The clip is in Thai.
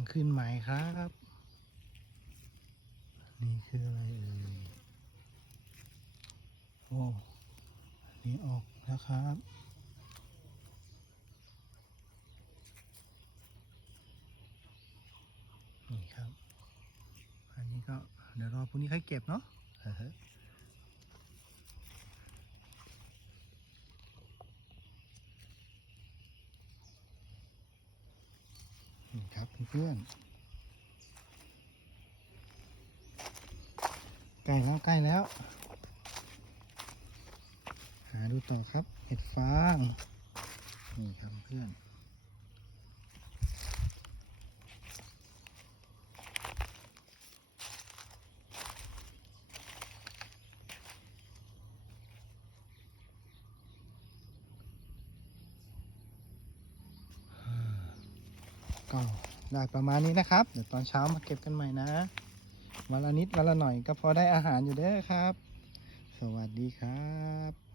งขึ้นใหม่ครับ นี่คืออะไรเอ่ย โอ้อันนี้ออกแล้วครับนี่ครับ อันนี้ก็เดี๋ยวรอพรุ่งนี้ค่อยเก็บเนาะเออฮะนี่ ครับเพื่อนใกล้แล้วใกล้แล้ว หาดูต่อครับ เห็ดฟาง นี่ครับเพื่อนก็ ได้ประมาณนี้นะครับ เดี๋ยวตอนเช้ามาเก็บกันใหม่นะ วันละนิดวันละหน่อยก็พอได้อาหารอยู่เด้อครับ สวัสดีครับ